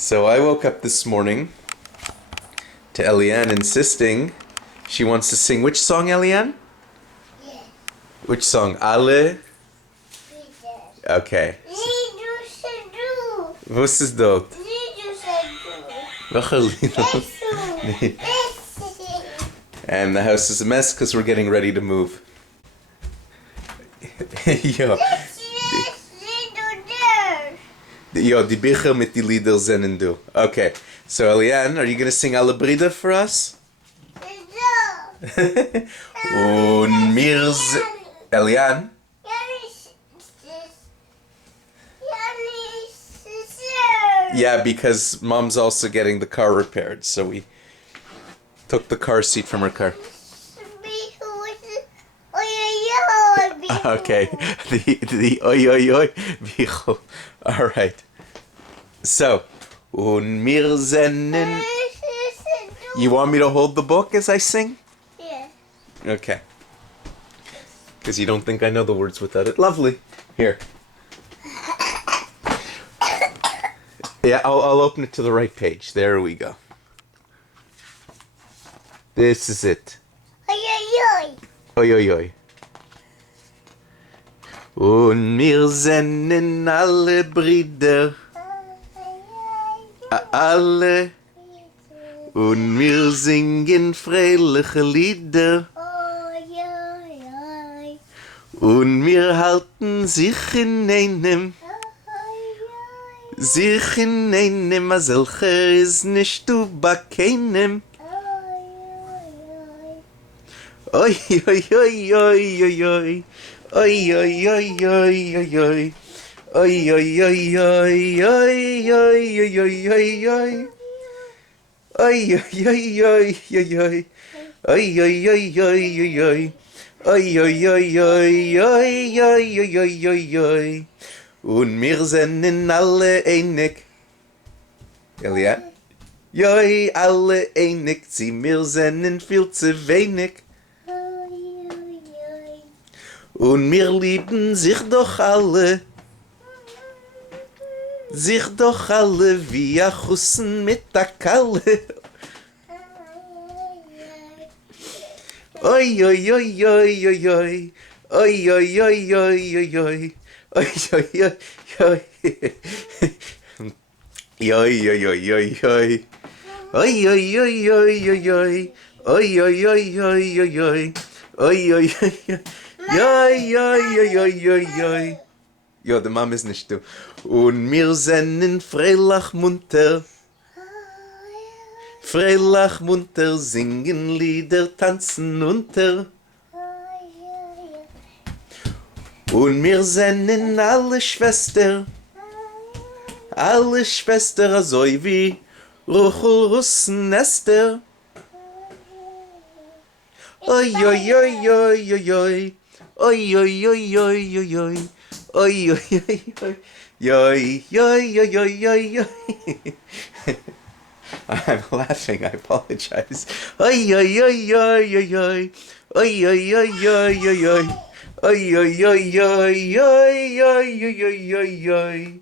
So I woke up this morning to Eliane insisting she wants to sing which song, Eliane? Yeah. Which song? Ale? Okay. Was ist dort? Welche Lieder? And the house is a mess because we're getting ready to move. Yo, die Bücher mit die Lieder sind du. Okay, so Eliane, are you going to sing Alle Brüder for us? Und mir Eliane? Yeah, because Mom's also getting the car repaired, so we took the car seat from her car. Okay, the oi oi oi Bichel. All right. So, und mir seinen. You want me to hold the book as I sing? Yeah. Okay. Because you don't think I know the words without it. Lovely. Here. Yeah, I'll open it to the right page. There we go. This is it. Oi oi oi. Und mir sennen alle Brüder, alle, und wir singen fröhliche Lieder, und wir halten sich in einem, a solcher ist nicht du bei keinem. Oi, oi, oi, oi, oi, oi. Oi, oi, oi, oi, oi, oi. Oi, oi, oi, oi, oi, oi, oi, oi, oi, oi. Oi, oi, oi, oi, oi, oi. Oi, oi, oi, oi, oi, oi. Oi, oi, oi, oi, oi, oi, oi, oi, oi. Und wir sind alle einig. Eliane? Joi, alle einig. Sie mir sind viel zu wenig. Und wir lieben sich doch alle wie a Chussen mit a Kalle. Oi, oi, oi, oi, oi, oi. Oi, oi, oi, oi, oi, oi. Oi, oi, oi, oi. Oi, oi, oi, oi, oi. Oi, oi, oi, oi, oi, oi. Oi, oi, oi, oi, oi, oi. Oi, oi, oi, oi. Joi, joi, joi, joi, joi. Jo, der Mom ist nicht du. Und wir sind freilach munter, singen Lieder, tanzen unter. Und wir sind alle Schwester, so wie Ruchel, Russen, Esther. Oi, oi, oi, oi, oi, oi. Oi, oi, oi, oi, oi, oi. Oi, oi, oi, oi. Yoi, yoi, yoi, yoi, yoi, yoi. I'm laughing, I apologize. Oi, oi, oi, oi, oi, oi. Oi, oi, oi, oi, oi, oi. Oi, oi, oi, oi, oi, oi, oi, oi, oi, oi.